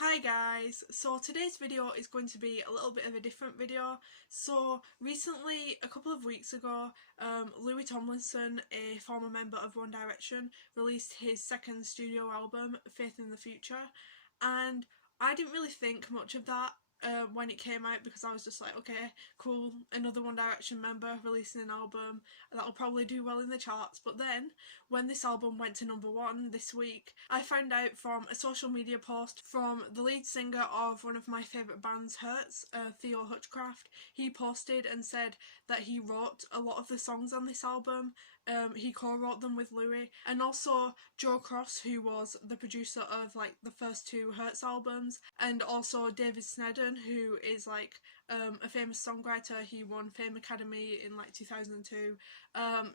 Hi guys, so today's video is going to be a little bit of a different video. So recently, a couple of weeks ago, Louis Tomlinson, a former member of One Direction, released his second studio album, Faith in the Future, and I didn't really think much of that when it came out because I was just like, okay, cool, another One Direction member releasing an album, that'll probably do well in the charts. But then, when this album went to #1 this week, I found out from a social media post from the lead singer of one of my favourite bands, Hurts, Theo Hutchcraft. He posted and said that he wrote a lot of the songs on this album. He co-wrote them with Louis, and also Joe Cross, who was the producer of like the first two Hurts albums, and also David Sneddon, who is like a famous songwriter. He won Fame Academy in like 2002.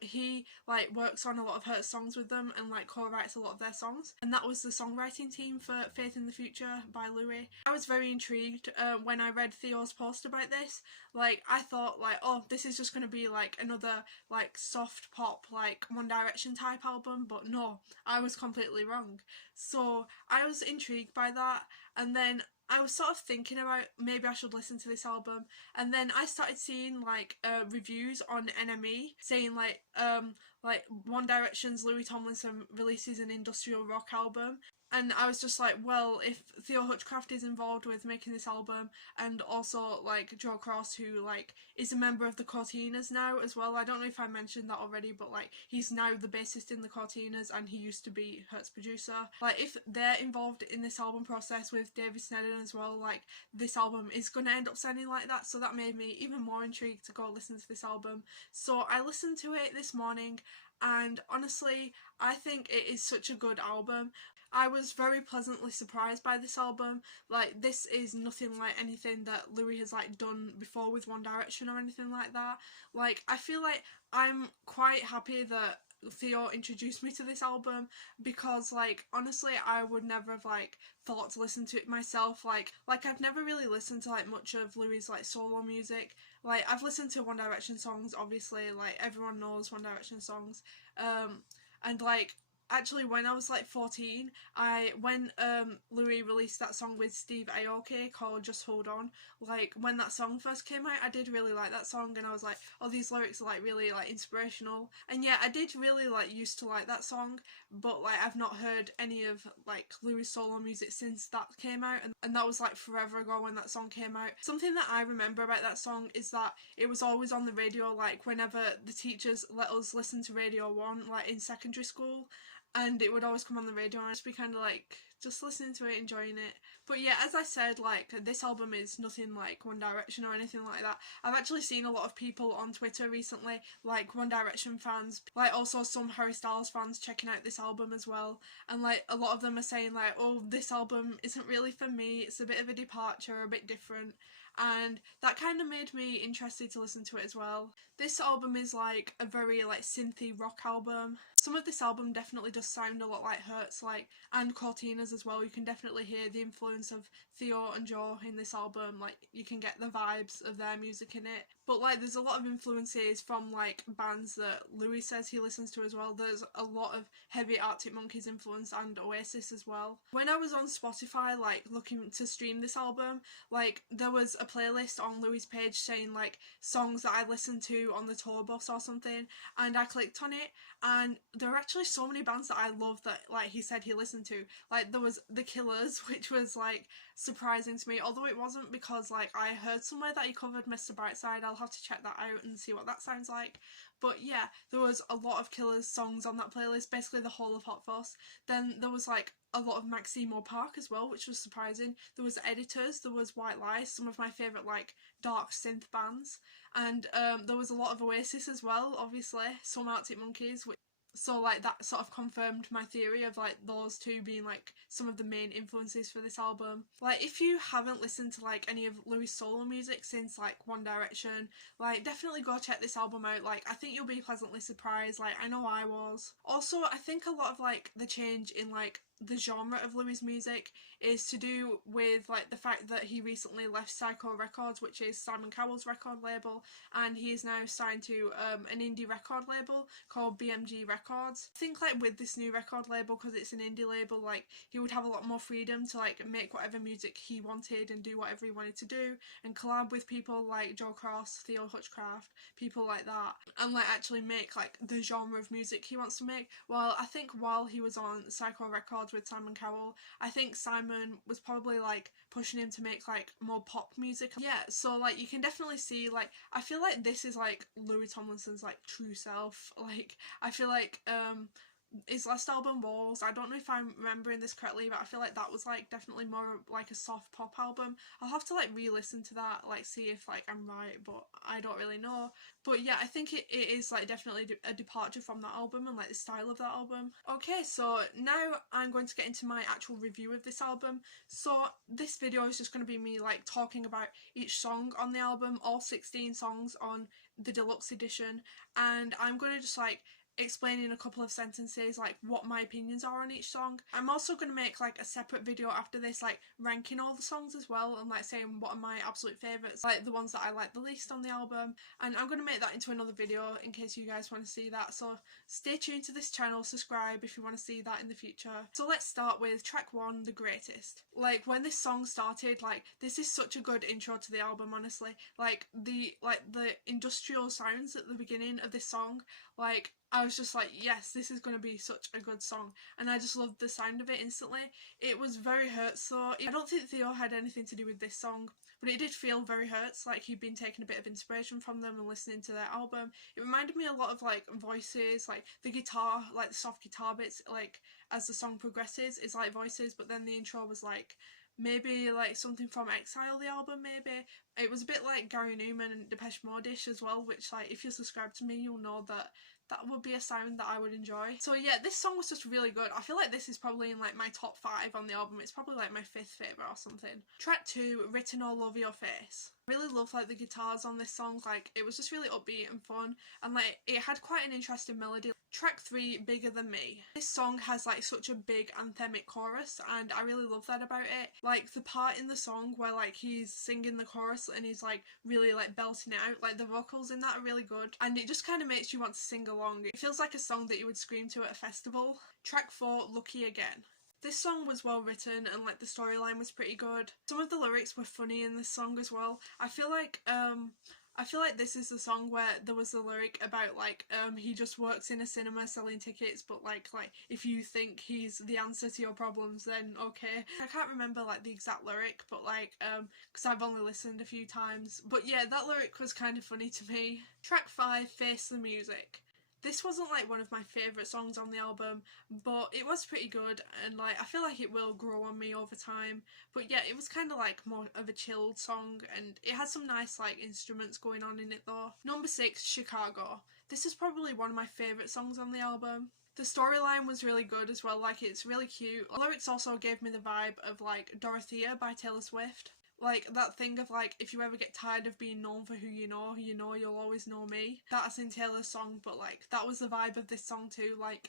He like works on a lot of Hurts songs with them and like co-writes a lot of their songs, and that was the songwriting team for Faith in the Future by Louis. I was very intrigued when I read Theo's post about this. Like, I thought like, oh, this is just going to be like another like soft pop like One Direction type album, but no, I was completely wrong. So I was intrigued by that, and then I was sort of thinking about maybe I should listen to this album, and then I started seeing like reviews on NME saying like One Direction's Louis Tomlinson releases an industrial rock album. And I was just like, well, if Theo Hutchcraft is involved with making this album, and also like Joe Cross, who like is a member of the Cortinas now as well. I don't know if I mentioned that already, but like he's now the bassist in the Cortinas, and he used to be Hurt's producer. Like, if they're involved in this album process with David Sneddon as well, like this album is going to end up sounding like that. So that made me even more intrigued to go listen to this album. So I listened to it this morning, and honestly, I think it is such a good album. I was very pleasantly surprised by this album. Like, this is nothing like anything that Louis has like done before with One Direction or anything like that. Like, I feel like I'm quite happy that Theo introduced me to this album, because like honestly I would never have like thought to listen to it myself. Like I've never really listened to like much of Louis like solo music. Like, I've listened to One Direction songs, obviously, like everyone knows One Direction songs, and like actually when I was like 14, when Louis released that song with Steve Aoki called Just Hold On, like when that song first came out, I did really like that song, and I was like, oh, these lyrics are like really like inspirational. And yeah, I did really like used to like that song, but like I've not heard any of like Louis solo music since that came out, and that was like forever ago when that song came out. Something that I remember about that song is that it was always on the radio, like whenever the teachers let us listen to Radio 1 like in secondary school, and it would always come on the radio, and I'd just be kind of like just listening to it, enjoying it. But yeah, as I said, like this album is nothing like One Direction or anything like that. I've actually seen a lot of people on Twitter recently, like One Direction fans, like also some Harry Styles fans, checking out this album as well, and like a lot of them are saying like, oh, this album isn't really for me, it's a bit of a departure, a bit different, and that kind of made me interested to listen to it as well. This album is like a very like synthy rock album. Some of this album definitely does sound a lot like Hurts, like, and Cortinas as well. You can definitely hear the influence of Theo and Joe in this album. Like, you can get the vibes of their music in it. But like there's a lot of influences from like bands that Louis says he listens to as well. There's a lot of heavy Arctic Monkeys influence and Oasis as well. When I was on Spotify like looking to stream this album, like there was a playlist on Louis' page saying like songs that I listened to on the tour bus or something, and I clicked on it, and there are actually so many bands that I love that like he said he listened to. Like, there was The Killers, which was like surprising to me, although it wasn't, because like I heard somewhere that he covered Mr. Brightside. I'll have to check that out and see what that sounds like. But yeah, there was a lot of Killers songs on that playlist, basically the whole of Hot Fuss. Then there was like a lot of Maximo Park as well, which was surprising. There was Editors, there was White Lies, some of my favourite like dark synth bands, and there was a lot of Oasis as well, obviously, some Arctic Monkeys, so like that sort of confirmed my theory of like those two being like some of the main influences for this album. Like, if you haven't listened to like any of Louis' solo music since like One Direction, like definitely go check this album out. Like, I think you'll be pleasantly surprised, like I know I was. Also, I think a lot of like the change in like the genre of Louis' music is to do with like the fact that he recently left Psycho Records, which is Simon Cowell's record label, and he is now signed to an indie record label called BMG Records. I think like with this new record label, because it's an indie label, like he would have a lot more freedom to like make whatever music he wanted and do whatever he wanted to do, and collab with people like Joe Cross, Theo Hutchcraft, people like that, and like actually make like the genre of music he wants to make. Well, I think while he was on Psycho Records with Simon Cowell, I think Simon was probably like pushing him to make like more pop music. Yeah, so like you can definitely see, like I feel like this is like Louis Tomlinson's like true self. Like I feel like his last album, Walls, I don't know if I'm remembering this correctly, but I feel like that was like definitely more like a soft pop album. I'll have to like re-listen to that, like see if like I'm right, but I don't really know. But yeah, I think it is like definitely a departure from that album and like the style of that album. Okay, so now I'm going to get into my actual review of this album. So this video is just going to be me like talking about each song on the album, all 16 songs on the deluxe edition, and I'm going to just like explain in a couple of sentences like what my opinions are on each song. I'm also going to make like a separate video after this, like ranking all the songs as well, and like saying what are my absolute favourites, like the ones that I like the least on the album, and I'm going to make that into another video in case you guys want to see that. So stay tuned to this channel, subscribe if you want to see that in the future. So let's start with track 1, The Greatest. Like when this song started, like this is such a good intro to the album, honestly. Like the industrial sounds at the beginning of this song, like I was just like, yes, this is going to be such a good song, and I just loved the sound of it instantly. It was very Hertz though. I don't think Theo had anything to do with this song, but it did feel very Hertz, like he'd been taking a bit of inspiration from them and listening to their album. It reminded me a lot of like Voices, like the guitar, like the soft guitar bits, like as the song progresses is like Voices, but then the intro was like maybe like something from Exile, the album maybe. It was a bit like Gary Newman and Depeche Mode-ish as well, which like if you subscribe to me you'll know that that would be a sound that I would enjoy. So yeah, this song was just really good. I feel like this is probably in like my top 5 on the album. It's probably like my 5th favourite or something. Track 2, Written All Over Your Face. I really love like the guitars on this song, like it was just really upbeat and fun, and like it had quite an interesting melody. Track 3, Bigger Than Me. This song has like such a big anthemic chorus, and I really love that about it. Like the part in the song where like he's singing the chorus and he's like really like belting it out, like the vocals in that are really good, and it just kind of makes you want to sing along. It feels like a song that you would scream to at a festival. Track 4, Lucky Again. This song was well written and like the storyline was pretty good. Some of the lyrics were funny in this song as well. I feel like this is the song where there was a lyric about like he just works in a cinema selling tickets, but like if you think he's the answer to your problems then okay. I can't remember like the exact lyric, but like because I've only listened a few times, but yeah, that lyric was kind of funny to me. Track 5, Face the Music. This wasn't like one of my favourite songs on the album, but it was pretty good, and like I feel like it will grow on me over time. But yeah, it was kind of like more of a chilled song, and it had some nice like instruments going on in it though. Number 6, Chicago. This is probably one of my favourite songs on the album. The storyline was really good as well, like it's really cute. The lyrics also gave me the vibe of like Dorothea by Taylor Swift. Like that thing of like, if you ever get tired of being known for who you know you'll always know me. That's in Taylor's song, but like that was the vibe of this song too. Like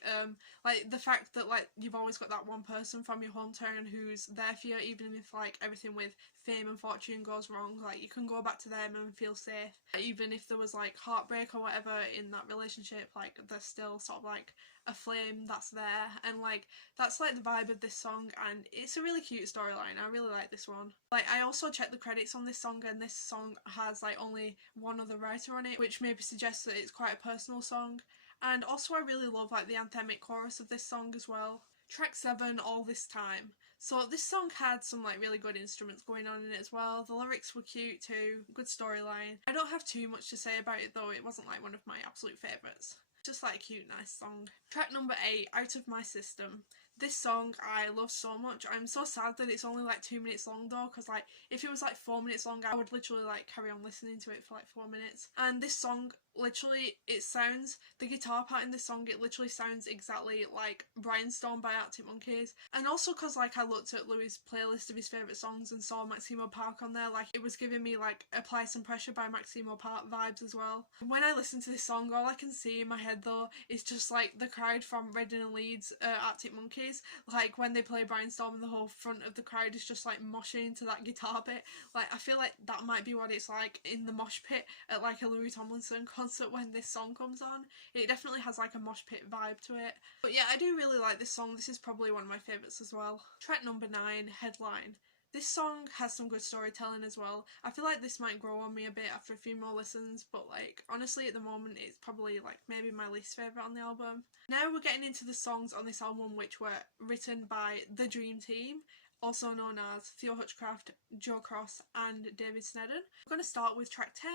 the fact that like you've always got that one person from your hometown who's there for you, even if like everything with fame and fortune goes wrong, like you can go back to them and feel safe. Even if there was like heartbreak or whatever in that relationship, like there's still sort of like a flame that's there, and like that's like the vibe of this song, and it's a really cute storyline. I really like this one. Like I also checked the credits on this song, and this song has like only one other writer on it, which maybe suggests that it's quite a personal song. And also I really love like the anthemic chorus of this song as well. Track 7, All This Time. So this song had some like really good instruments going on in it as well. The lyrics were cute too, good storyline. I don't have too much to say about it though, it wasn't like one of my absolute favourites. Just like a cute, nice song. Track number 8, Out of My System. This song I love so much. I'm so sad that it's only like 2 minutes long though, because like if it was like 4 minutes long I would literally like carry on listening to it for like 4 minutes. And this song literally, it sounds, the guitar part in this song, it literally sounds exactly like Brainstorm by Arctic Monkeys. And also because like I looked at Louis' playlist of his favourite songs and saw Maximo Park on there, like it was giving me like Apply Some Pressure by Maximo Park vibes as well. When I listen to this song, all I can see in my head though is just like the crowd from Reading and Leeds Arctic Monkeys, like when they play Brainstorm and the whole front of the crowd is just like moshing to that guitar bit. Like I feel like that might be what it's like in the mosh pit at like a Louis Tomlinson concert when this song comes on. It definitely has like a mosh pit vibe to it. But yeah, I do really like this song. This is probably one of my favourites as well. Track number 9, Headline. This song has some good storytelling as well. I feel like this might grow on me a bit after a few more listens, but like honestly at the moment it's probably like maybe my least favourite on the album. Now we're getting into the songs on this album which were written by the Dream Team, also known as Theo Hutchcraft, Joe Cross and David Sneddon. We're going to start with track 10.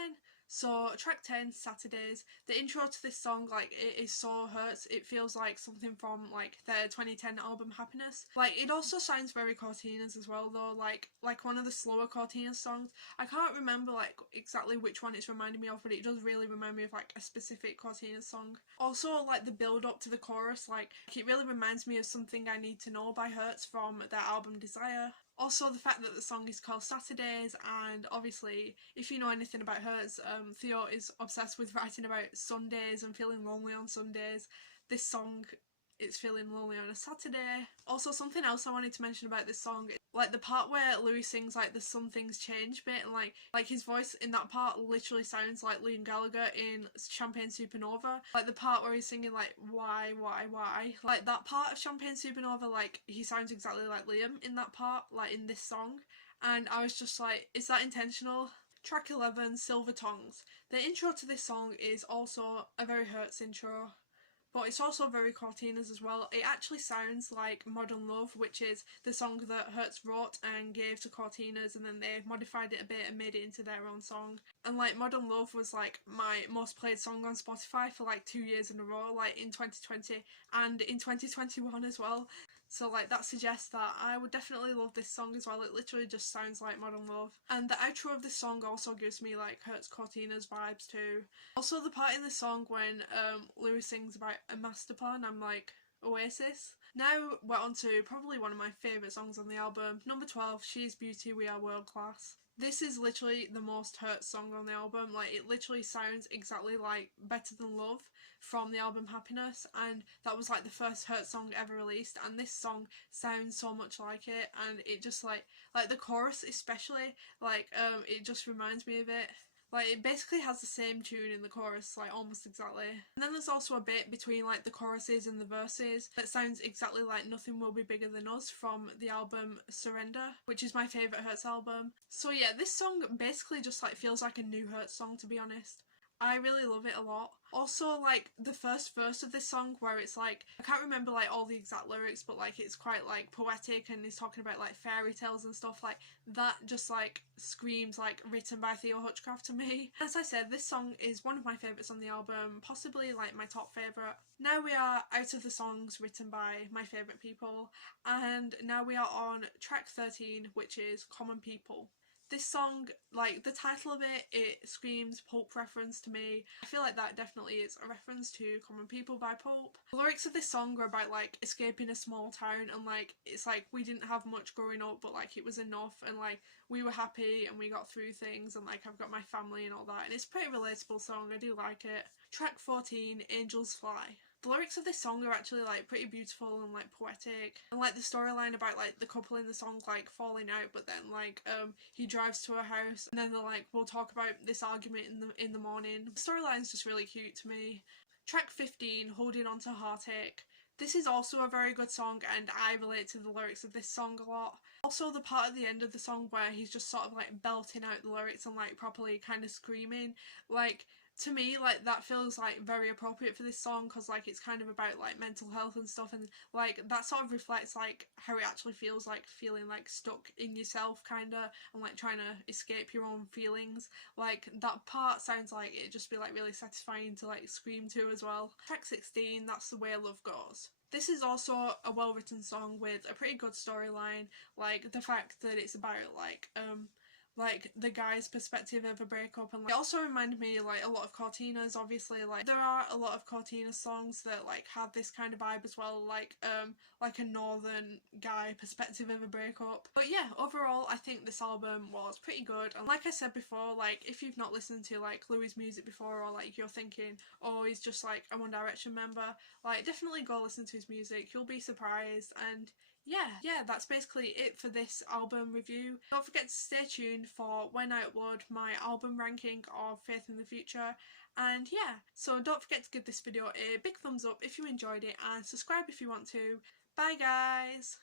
So track 10, Saturdays. The intro to this song, like, it is so hurts. It feels like something from like their 2010 album Happiness. Like it also sounds very Cortinas as well though, like one of the slower Cortinas songs. I can't remember like exactly which one it's reminding me of, but it does really remind me of like a specific Cortinas song. Also like the build up to the chorus, like it really reminds me of Something I Need to Know by Hertz from their album Desire. Also the fact that the song is called Saturdays, and obviously if you know anything about Hertz, Theo is obsessed with writing about Sundays and feeling lonely on Sundays. This song, it's feeling lonely on a Saturday. Also something else I wanted to mention about this song, like the part where Louis sings like the Some Things Change bit, and like his voice in that part literally sounds like Liam Gallagher in Champagne Supernova. Like the part where he's singing like why, like that part of Champagne Supernova, like he sounds exactly like Liam in that part, like in this song, and I was just like, is that intentional? Track 11, Silver Tongues. The intro to this song is also a very Hertz intro, but it's also very Cortinas as well. It actually sounds like Modern Love, which is the song that Hertz wrote and gave to Cortinas, and then they modified it a bit and made it into their own song. And like Modern Love was like my most played song on Spotify for like 2 years in a row, like in 2020 and in 2021 as well. So like that suggests that I would definitely love this song as well. It literally just sounds like Modern Love. And the outro of this song also gives me like Hertz Cortinas vibes too. Also the part in the song when Louis sings about a master plan, I'm like, Oasis. Now we're on to probably one of my favourite songs on the album, number 12, She's Beauty, We Are World Class. This is literally the most Hertz song on the album. Like it literally sounds exactly like Better Than Love from the album Happiness, and that was like the first Hertz song ever released, and this song sounds so much like it, and it just like the chorus especially, like it just reminds me of it. Like it basically has the same tune in the chorus, like almost exactly. And then there's also a bit between like the choruses and the verses that sounds exactly like Nothing Will Be Bigger Than Us from the album Surrender, which is my favourite Hertz album. So yeah, this song basically just like feels like a new Hertz song, to be honest. I really love it a lot. Also like the first verse of this song where it's like, I can't remember like all the exact lyrics, but like it's quite like poetic and he's talking about like fairy tales and stuff, like that just like screams like written by Theo Hutchcraft to me. As I said, this song is one of my favourites on the album, possibly like my top favourite. Now we are out of the songs written by my favourite people, and now we are on track 13, which is Common People. This song, like the title of it, it screams Pulp reference to me. I feel like that definitely is a reference to Common People by Pulp. The lyrics of this song are about like escaping a small town, and like it's like we didn't have much growing up, but like it was enough, and like we were happy and we got through things, and like I've got my family and all that, and it's a pretty relatable song. I do like it. Track 14, Angels Fly. The lyrics of this song are actually like pretty beautiful and like poetic, and like the storyline about like the couple in the song like falling out, but then like he drives to her house and then they're like, we'll talk about this argument in the morning. The storyline's just really cute to me. Track 15, Holding On to Heartache. This is also a very good song, and I relate to the lyrics of this song a lot. Also the part at the end of the song where he's just sort of like belting out the lyrics and like properly kind of screaming, like to me like that feels like very appropriate for this song, because like it's kind of about like mental health and stuff, and like that sort of reflects like how it actually feels, like feeling like stuck in yourself kinda, and like trying to escape your own feelings. Like that part sounds like it'd just be like really satisfying to like scream to as well. Track 16, That's the Way Love Goes. This is also a well written song with a pretty good storyline, like the fact that it's about like the guy's perspective of a breakup, and like, it also reminded me like a lot of Cortina's. Obviously, like there are a lot of Cortina songs that like have this kind of vibe as well, like a northern guy perspective of a breakup. But yeah, overall I think this album was pretty good, and like I said before, like if you've not listened to like Louis' music before, or like you're thinking, oh, he's just like a One Direction member, like definitely go listen to his music, you'll be surprised. And yeah, that's basically it for this album review. Don't forget to stay tuned for when I upload my album ranking of Faith in the Future. And yeah, so don't forget to give this video a big thumbs up if you enjoyed it, and subscribe if you want to. Bye guys!